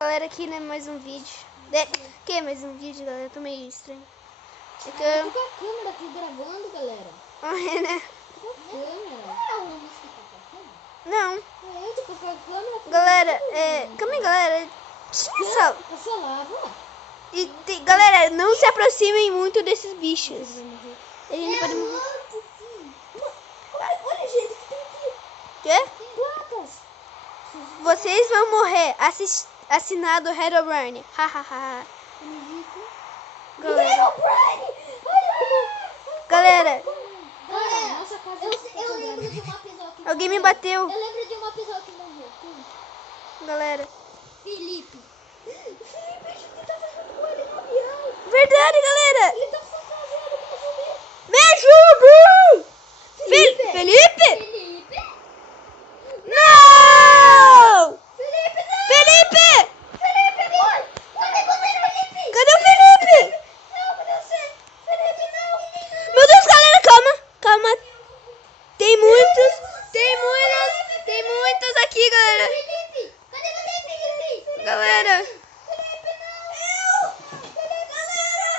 Galera, aqui né, mais um vídeo. Que é mais um vídeo, galera? Eu tô meio estranho. Eu tô com a câmera aqui gravando, galera. É, né? Com a câmera. Não. Eu tô com a câmera. Galera, calma aí, galera. Eu sou lava. E galera, não se aproximem muito desses bichos. Ele não pode morrer. Olha, gente, que tem aqui. Quê? Tem placas. Vocês vão morrer. Assinado Herobrine. Hahaha. Galera. Galera. Nossa casa. Eu lembro de uma pessoa que Alguém me bateu. Eu lembro de uma pessoa que morreu. Galera. Felipe, a gente tá fazendo com ele no avião. Verdade, galera. Ele tá fazendo com ele. Me ajuda! Felipe? Felipe? Não! Felipe, não! Felipe! Felipe, boy! Cadê você, Felipe? Cadê o Felipe? Não, cadê você? Felipe, não! Meu Deus, galera, calma. Tem muitos aqui, galera. Felipe! Cadê você, Felipe? Galera. Felipe, não! Galera!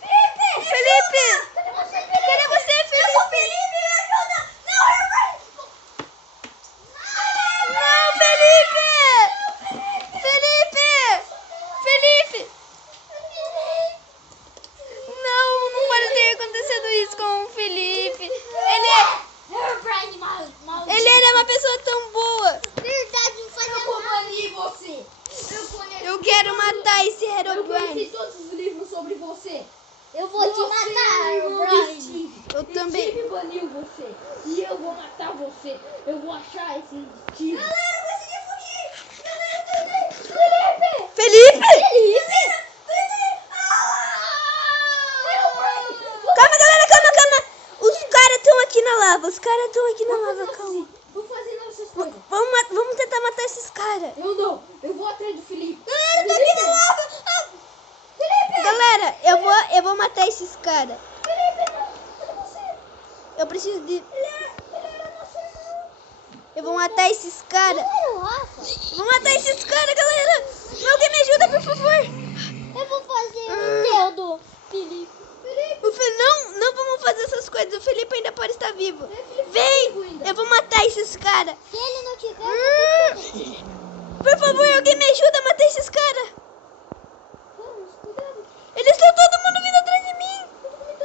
Felipe! Felipe! Cadê você, Felipe? Cadê você, Felipe? Felipe, me ajuda! Não, Felipe! Felipe! Não pode ter acontecido isso com o Felipe. Ele era uma pessoa tão boa. Verdade, não faz nada. Eu vou banir você. Eu quero matar esse Eu Herobrine. conheci todos os livros sobre você. Eu vou te matar, Herobrine. Eu também. Steve baniu você. E eu vou matar você. Eu vou achar esse Steve. Galera, eu consegui fugir. Galera, Felipe! Felipe! Calma, galera, calma. Os caras estão aqui na lava. Calma. Vou fazer nossas coisas. Vamos tentar matar esses caras. Eu não. Eu vou atrás do Felipe. Galera, tô aqui na lava. Felipe! Galera, eu vou matar esses caras. Felipe, não. Cadê você? Eu preciso de... Ele era nosso irmão. Eu vou matar esses caras. Vou matar esses caras, galera. Alguém me ajuda, por favor. Eu vou fazer o teu do Felipe. Não vamos fazer essas coisas. O Felipe ainda pode estar vivo. Felipe Vem, eu vou matar esses caras. Se ele não tiver, Por favor, alguém me ajuda a matar esses caras.